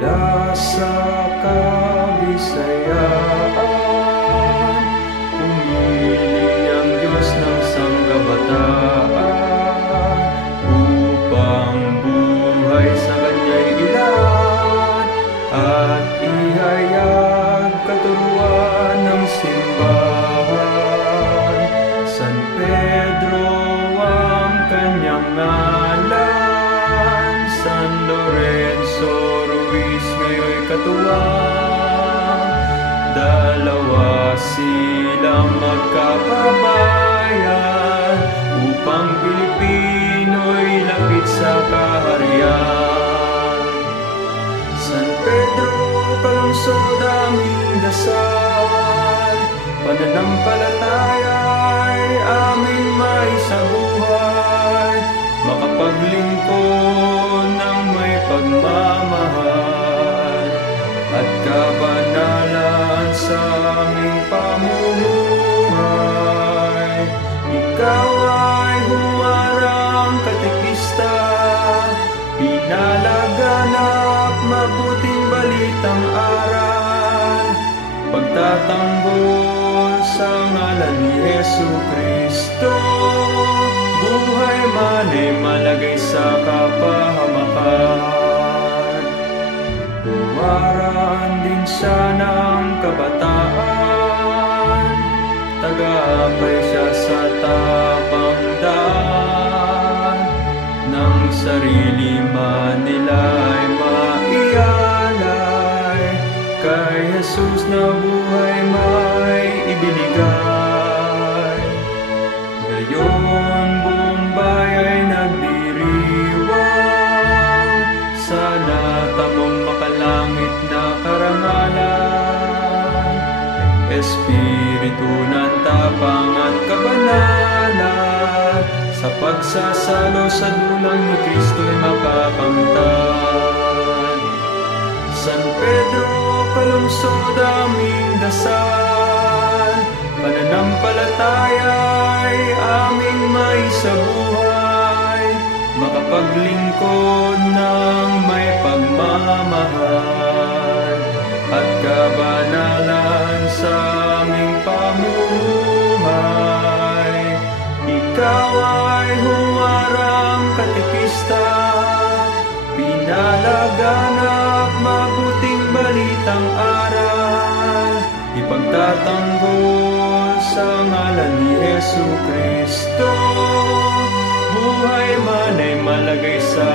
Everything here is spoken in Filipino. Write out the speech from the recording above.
Mula sa kabisayaan Pumili ang Diyos ng sangkabataan Upang buhay sa Kanya'y ilan At ihayag katuruan ng simbahan. San Pedro ang kanyang ngalan San Lorenzo katuwang Dalawa silang magkapabayan Upang Pilipino'y lapit sa kaharian. San Pedro, kalungsod aming dasal. Pananampalataya'y aming may sa buhay. Makapaglingkod ng may pagmamahal At kabanalan sa aming pamumuhay Ikaw ay humarang katekista Pinalaganap mabuting balitang aral Pagtatanggol sa ngalan ni Yesu Kristo Tagapay siya sa tapang daan. Nang sarili man nila'y maialay Kay Jesus na buhay may ibinigay. Ngayon buong baya'y nagdiriwang Sa natamong makalangit na karangalan. Espiritu ng tapang at kabanalan Sa pagsasalo sa dulang ni Kristo'y makakamtan San Pedro, kalungsod aming dasal. Pananampalataya'y aming may sa buhay Makapaglingkod ng may pagmamahal Ikaw ay huwarang katekista Pinalaganap mabuting balitang aral. Ipagtatanggol sa ngalan ni Yesu Kristo. Buhay man ay malagay sa